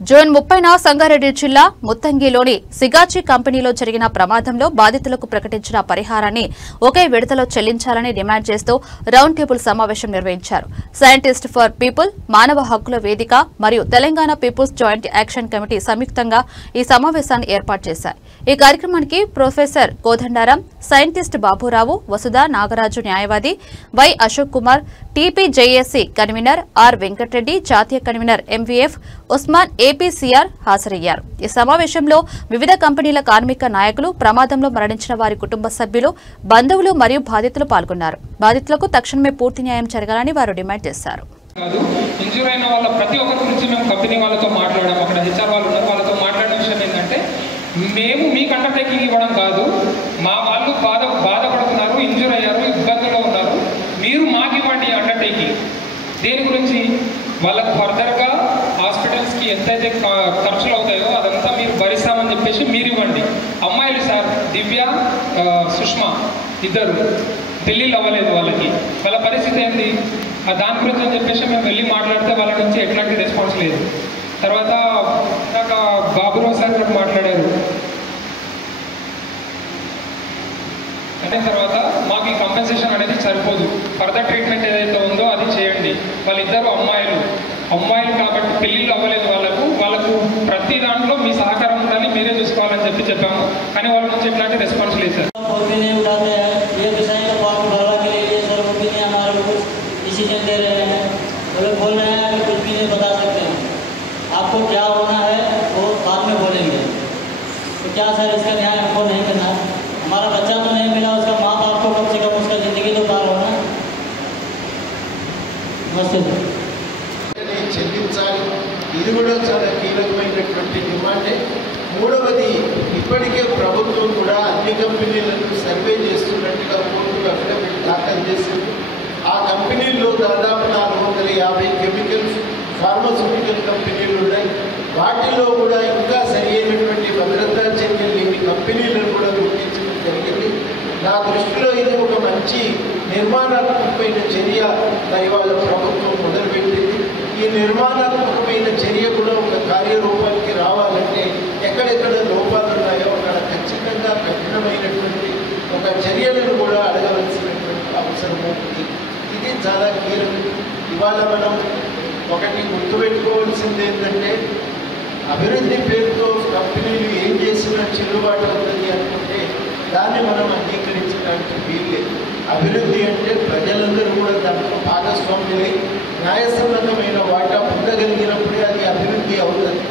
June 30న Sangareddy జిల్లా ముత్తంగిలోని సిగాచి కంపెనీలో జరిగిన ప్రమాదంలో బాధితులకు ప్రకటించిన పరిహారాన్ని ఒకే విడతలో చెల్లించాలని డిమాండ్ చేస్తూ రౌండ్ టేబుల్ సమావేశం నిర్వహించారు. సైంటిస్ట్ ఫర్ పీపుల్, మానవ హక్కుల వేదిక మరియు Telangana people's joint action committee సంయుక్తంగా ఈ సమావేశాన్ని ఏర్పాటు చేశారు. ఈ కార్యక్రమానికి ప్రొఫెసర్ కోదండారాం, సైంటిస్ట్ బాబురావు, వసుధ నాగరాజు న్యాయవాది, Y Ashok Kumar, TPJAC convener R Venkatareddy, జాతీయ కన్వీనర్ ఎంవీఎఫ్ ఉస్మాన్, ఏపీసీఆర్ హాజరయ్యారు. ఈ సమావేశంలో వివిధ కంపెనీల కార్మిక నాయకులు, ప్రమాదంలో మరణించిన వారి కుటుంబ సభ్యులు, బంధువులు మరియు బాధితులు పాల్గొన్నారు. బాధితులకు తక్షణమే పూర్తి న్యాయం జరగాలని వారు డిమాండ్ చేశారు. ఇంజూర్ అయిన వాళ్ళ ప్రతి ఒక్కరి గురించి మేము కంపెనీ వాళ్ళతో మాట్లాడాము. అక్కడ హెచ్ఆర్ వాళ్ళు ఉన్నారు, వాళ్ళతో మాట్లాడిన విషయం ఏంటంటే, మేము మీకు అండర్టేకింగ్ ఇవ్వడం కాదు, మా వాళ్ళు బాధపడుతున్నారు, ఇంజూర్ అయ్యారు, ఇబ్బందుల్లో ఉన్నారు, మీరు మాకు ఇవ్వండి అండర్టేకింగ్. దేని గురించి? వాళ్ళకు ఫర్దర్గా హాస్పిటల్స్కి ఎంతైతే ఖర్చులు అవుతాయో అదంతా మీరు భరిస్తామని చెప్పేసి మీరు ఇవ్వండి. అమ్మాయిలు సార్, దివ్య, సుష్మా ఇద్దరు పెళ్ళిళ్ళు అవ్వలేదు, వాళ్ళ పరిస్థితి ఏంటి? దాని గురించి అని చెప్పేసి మేము వెళ్ళి మాట్లాడితే వాళ్ళ నుంచి ఎట్లాంటి రెస్పాన్స్ లేదు. తర్వాత నాకు బాబురావు సార్ గారు మాట్లాడారు. అంటే తర్వాత మాకు ఈ కంపెన్సేషన్ అనేది సరిపోదు, ఫర్దర్ ట్రీట్మెంట్ ఏదైతే ఉందో అది చేయండి. వాళ్ళిద్దరు అమ్మాయిలు కాబట్టి పెళ్ళిళ్ళు అవ్వలేదు, వాళ్ళకు ప్రతి దాంట్లో మీ సహకారం ఉండాలి, మీరే చూసుకోవాలని చెప్పాము. కానీ వాళ్ళ నుంచి ఎట్లాంటి రెస్పాన్స్ లేదు సార్. आपको क्या होना है वो बाद में बोलेंगे, तो क्या सर इसका न्याय हमको नहीं करना? हमारा बच्चा तो नहीं मिला, उसका माँ बाप को कम से कम उसका ज़िंदगी तो पार होना। नमस्ते सर. చెల్లించాలి, ఇది కూడా చాలా కీలకమైనటువంటి డిమాండే. మూడవది, ఇప్పటికే ప్రభుత్వం కూడా అన్ని కంపెనీలను సర్వే చేస్తున్నట్టుగా కోర్టుకు అఫిడవిట్ దాఖలు చేసింది. ఆ కంపెనీల్లో దాదాపు 450 కెమికల్స్, ఫార్మాస్యూటికల్ కంపెనీలు ఉన్నాయి. వాటిలో కూడా ఇంకా సరి అయినటువంటి భద్రతా చర్యలు ఈ కంపెనీలను కూడా గుర్తించడం జరిగింది. నా దృష్టిలో ఇది ఒక మంచి నిర్మాణాత్మకమైన చర్య ఇవాళ ప్రభుత్వం మొదలుపెట్టింది. ఈ నిర్మాణాత్మకమైన చర్య కూడా ఒక కార్యరూపానికి రావాలంటే ఎక్కడెక్కడ లోపాలు ఉన్నాయో అక్కడ ఖచ్చితంగా కఠినమైనటువంటి ఒక చర్యలను కూడా అడగవలసినటువంటి అవసరం ఉంది. ఇది చాలా కీలకం. ఇవాళ మనం ఒకటి గుర్తుపెట్టుకోవాల్సింది ఏంటంటే, అభివృద్ధి పేరుతో కంపెనీలు ఏం చేసినా చెల్లుబాటు అవుతుంది అనుకుంటే దాన్ని మనం అంగీకరించడానికి వీల్లేదు. అభివృద్ధి అంటే ప్రజలందరూ కూడా దాంట్లో భాగస్వామ్యులై న్యాయసమ్మతమైన వాటా పొందగలిగినప్పుడే అది అభివృద్ధి అవుతుంది.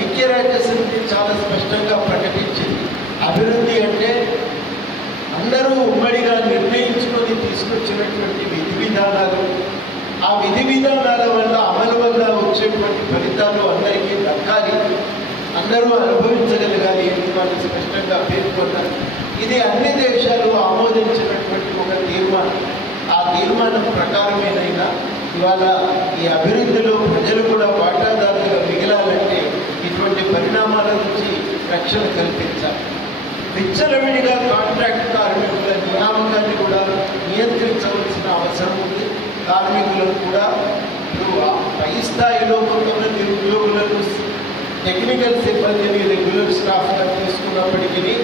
ఐక్యరాజ్య సమితి చాలా స్పష్టంగా ప్రకటించింది, అభివృద్ధి అంటే అందరూ ఉమ్మడిగా నిర్ణయించుకొని తీసుకొచ్చినటువంటి విధి విధానాలు, ఆ విధి విధానాల వల్ల అమలు వల్ల వచ్చేటువంటి ఫలితాలు అందరికీ దక్కాలి, అందరూ అనుభవించగలగాలి అని వాళ్ళు స్పష్టంగా పేర్కొన్నారు. ఇది అన్ని దేశాలు ఆమోదించినటువంటి ఒక తీర్మానం. ఆ తీర్మానం ప్రకారమేనైనా ఇవాళ ఈ అభివృద్ధిలో ప్రజలు కూడా వాటాదారులుగా మిగలాలంటే ఇటువంటి పరిణామాల నుంచి రక్షణ కల్పించాలి. విచ్చలవిడిగా కాంట్రాక్ట్ కార్మికుల నియామకాన్ని కూడా నియంత్రించవలసిన అవసరం ఉంది. కార్మికులను కూడా పై స్థాయిలో కొంతమంది ఉద్యోగులను, టెక్నికల్ సిబ్బందిని రెగ్యులర్ స్టాఫ్గా తీసుకున్నప్పటికీ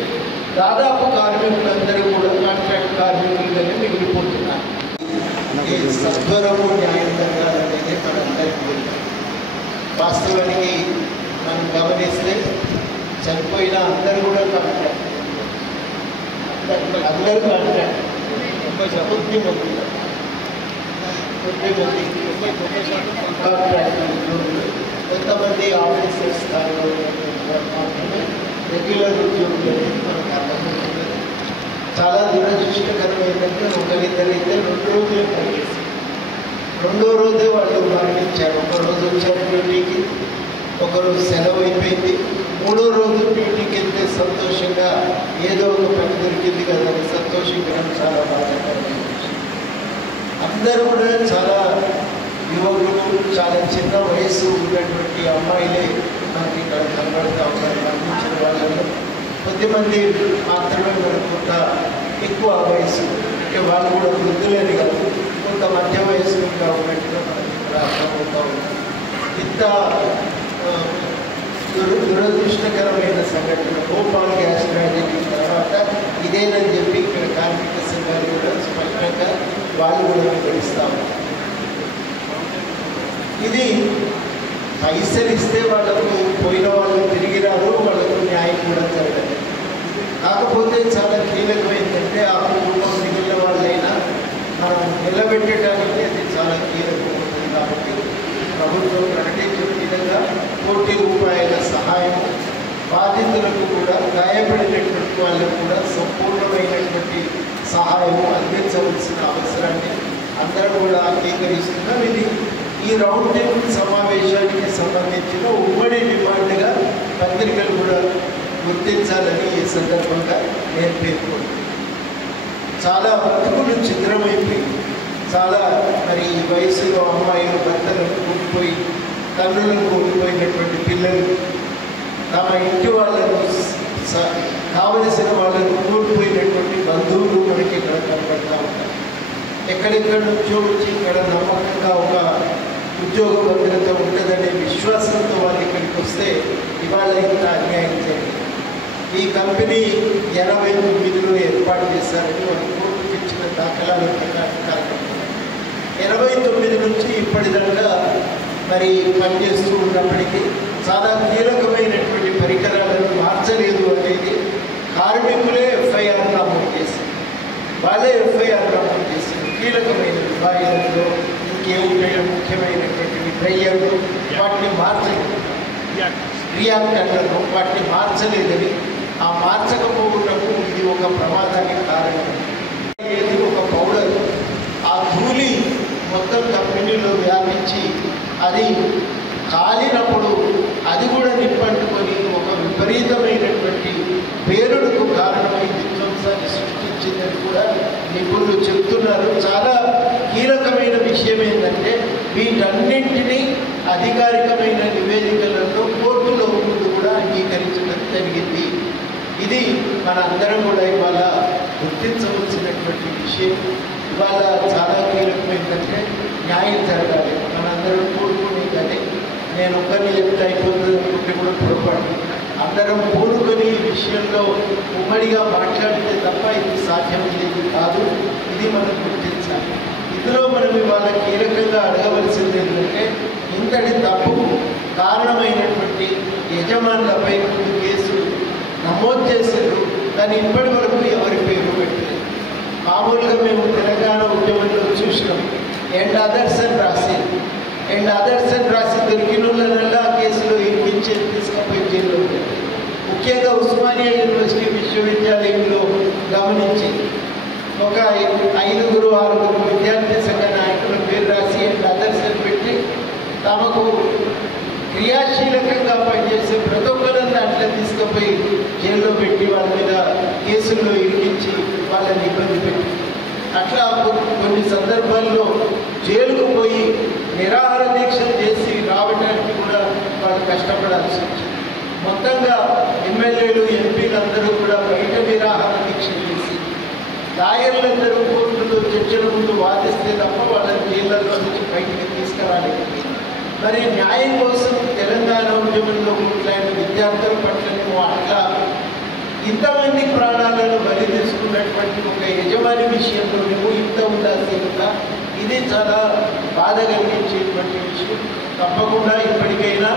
దాదాపు కార్మికులందరూ కూడా కాంట్రాక్ట్ కార్మికులుగానే మిగిలిపోతున్నారు. ఈ సత్వరము న్యాయం జరగాలనేది మనందరికీ. వాస్తవానికి మనం గమనిస్తే చనిపోయిన అందరూ కూడా కాంట్రాక్ట్, అందరూ కాంట్రాక్ట్, కొద్దిమంది కాంట్రాక్ట్ ఉద్యోగులు, కొంతమంది ఆఫీసర్ స్థాయిలో మాత్రమే రెగ్యులర్ ఉద్యోగులు అనేది మనకు అర్థమవుతుంది. చాలా దురదృష్టకరమైందంటే ఒకరిద్దరైతే 2 రోజులే పనిచేసి 2వ రోజే వాళ్ళు మరణించారు. ఒకరోజు వచ్చారు డ్యూటీకి, ఒకరోజు సెలవు అయిపోయింది, 3వ రోజు డ్యూటీకి వెళ్తే సంతోషంగా ఏదో ఒక పని దొరికింది కదా అని సంతోషంగా చాలా బాధపడుతుంది. అందరూ కూడా చాలా యువకులు, చాలా చిన్న వయసు ఉన్నటువంటి అమ్మాయిలే మనకి ఇక్కడ కనబడుతూ ఉన్నారు. మరణించిన వాళ్ళలో కొద్దిమంది మాత్రమే మనకు కొంత ఎక్కువ వయసు, అంటే వాళ్ళు కూడా వృద్ధులేని కాదు, కొంత మధ్య వయస్సుగా ఉన్నట్టుగా మనకి ఇక్కడ అర్థమవుతూ ఉంటారు. ఇంత దురదృష్టకరమైన సంఘటన భోపాల్ గ్యాస్ ట్రాజడీ తర్వాత ఇదేనని చెప్పి ఇక్కడ కార్మిక సంఘాలు కూడా స్పష్టంగా వాళ్ళు కూడా వివరిస్తాము. ఇది పైసలు ఇస్తే వాళ్ళకు పోయిన వాళ్ళు తిరిగి రారు, వాళ్ళకు న్యాయం కూడా జరగదు. కాకపోతే చాలా కీలకమైందంటే ఆ కుటుంబం మిగిలిన వాళ్ళైనా మనం నిలబెట్టడానికి అది చాలా కీలకం ఉంటుంది. కాబట్టి ప్రభుత్వం ప్రకటించిన విధంగా ₹1,00,00,000 సహాయం, బాధితులకు కూడా గాయపడినటువంటి వాళ్ళకు కూడా సంపూర్ణమైనటువంటి సహాయం అందించవలసిన అవసరాన్ని అందరూ కూడా అంగీకరిస్తున్నాం. ఇది ఈ రౌండ్ టేబుల్ సమావేశానికి సంబంధించిన ఉమ్మడి డిమాండ్గా పత్రికలు కూడా గుర్తించాలని ఈ సందర్భంగా నేను పేర్కొంటున్నాను. చాలా బతుకులు చిత్రమైపోయి, చాలా మరి ఈ వయసులో అమ్మాయిలు భర్తలను కూలిపోయి, తండ్రులను కూలిపోయినటువంటి పిల్లలు తమ ఇంటి వాళ్ళను కావలసిన వాళ్ళను కూలిపోయినటువంటి బంధువులు మనకి ఇక్కడ కనబడతా ఉంటారు. ఎక్కడెక్కడి నుంచో వచ్చి ఇక్కడ నమ్మకంగా ఒక ఉద్యోగ భద్రత ఉంటుందనే విశ్వాసంతో వాళ్ళు ఇక్కడికి వస్తే ఇవాళ ఇంత అన్యాయం చేయాలి. ఈ కంపెనీ 89లో ఏర్పాటు చేశారని వాళ్ళు కోర్టుకు ఇచ్చిన దాఖలాల ప్రకారం 89 నుంచి ఇప్పటిదాకా మరి పనిచేస్తూ ఉన్నప్పటికీ చాలా కీలకమైనటువంటి పరికరాలను మార్చలేదు అనేది కార్మికులే ఎఫ్ఐఆర్ నమోదు చేశారు. వాళ్ళే ఎఫ్ఐఆర్ నమోదు చేశారు. కీలకమైన బాయిలర్లో ఇంకేముంటాయో ముఖ్యమైనటువంటి డ్రైయర్లు వాటిని మార్చలేదు, రియాక్టర్లను వాటిని మార్చలేదని, ఆ మార్చకపోవడము ఇది ఒక ప్రమాదానికి కారణం. ఏది ఒక పౌడర్ ఆ ధూళి మొత్తం కంపెనీలో వ్యాపించి అది కాలినప్పుడు అది కూడా నిప్పంటుకొని ఒక విపరీతమైనటువంటి పేరుడుకు కారణమై విధ్వంసాన్ని సృష్టించిందని కూడా నిపుణులు చెప్తున్నారు. చాలా కీలకమైన విషయం ఏంటంటే వీటన్నింటినీ అధికారికమైన నివేదికలలో కోర్టులో ముందు కూడా అంగీకరించడం జరిగింది. ఇది మన అందరం కూడా ఇవాళ గుర్తించవలసినటువంటి విషయం. ఇవాళ చాలా కీలకమైందంటే న్యాయం జరగాలి. మనందరం కోరుకునే కానీ నేను ఒక్కరిని చెప్తే అయిపోతుంది అనుకుంటే కూడా పొరపాటు. అందరం కోరుకొని ఈ విషయంలో ఉమ్మడిగా మాట్లాడితే తప్ప ఇది సాధ్యమయ్యేది కాదు. ఇది మనం గుర్తించాలి. ఇందులో మనం ఇవాళ కీలకంగా అడగవలసింది ఏంటంటే ఇంతటి తప్పుకు కారణమైనటువంటి యజమానులపై ముందు కేసులు నమోదు చేశారు, కానీ ఇప్పటి వరకు ఎవరి పేరు పెట్టలేదు. మామూలుగా మేము తెలంగాణ ఉద్యమంలో చూసినాం అండ్ అదర్స్ అని రాసి దొరికిన వాళ్ళనల్లా కేసులో ఇరికించి తీసుకుపోయి జైల్లో పెట్టారు. ముఖ్యంగా ఉస్మానియా యూనివర్సిటీ విశ్వవిద్యాలయంలో గమనించి ఒక 5-6 విద్యార్థి సంఘ నాయకుల పేరు రాసి అండ్ అదర్స్ అని పెట్టి తమకు క్రియాశీలకంగా పనిచేసే ప్రతి ఒక్కరిని దాంట్లో తీసుకుపోయి జైల్లో పెట్టి వాళ్ళ మీద కేసుల్లో ఇరికించి వాళ్ళని ఇబ్బంది పెట్టి అట్లా కొన్ని సందర్భాల్లో జైలుకు పోయి నిరాహార దీక్షలు చేసి రావడానికి కూడా వాళ్ళు కష్టపడాల్సి వచ్చింది. మొత్తంగా ఎమ్మెల్యేలు ఎంపీలు అందరూ కూడా బయట నిరాహార దీక్ష చేసి లాయర్లందరూ కోర్టులో చర్చల ముందు వాదిస్తే తప్ప వాళ్ళని జైళ్ళలో నుంచి బయటికి తీసుకురాలేదు. మరి న్యాయం కోసం తెలంగాణ ఉద్యమంలో ఇట్లాంటి విద్యార్థుల పట్ల అట్లా ఇంతమంది ప్రాణాలను బలి తీసుకున్నటువంటి ఒక యజమాని విషయంలో నువ్వు ఇంత ఉండాల్సిందా? ఇది చాలా బాధ కలిగించేటువంటి విషయం. తప్పకుండా ఇప్పటికైనా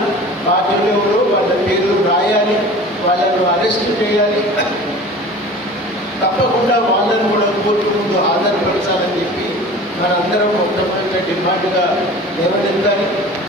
బాధ్యులు వాళ్ళ పేర్లు రాయాలి, వాళ్ళను అరెస్ట్ చేయాలి, తప్పకుండా వాళ్ళను కూడా కోర్టు ముందు హాజరుపరచాలని చెప్పి మనందరం మొట్టమొదటి డిమాండ్గా లేవనెత్తాలి.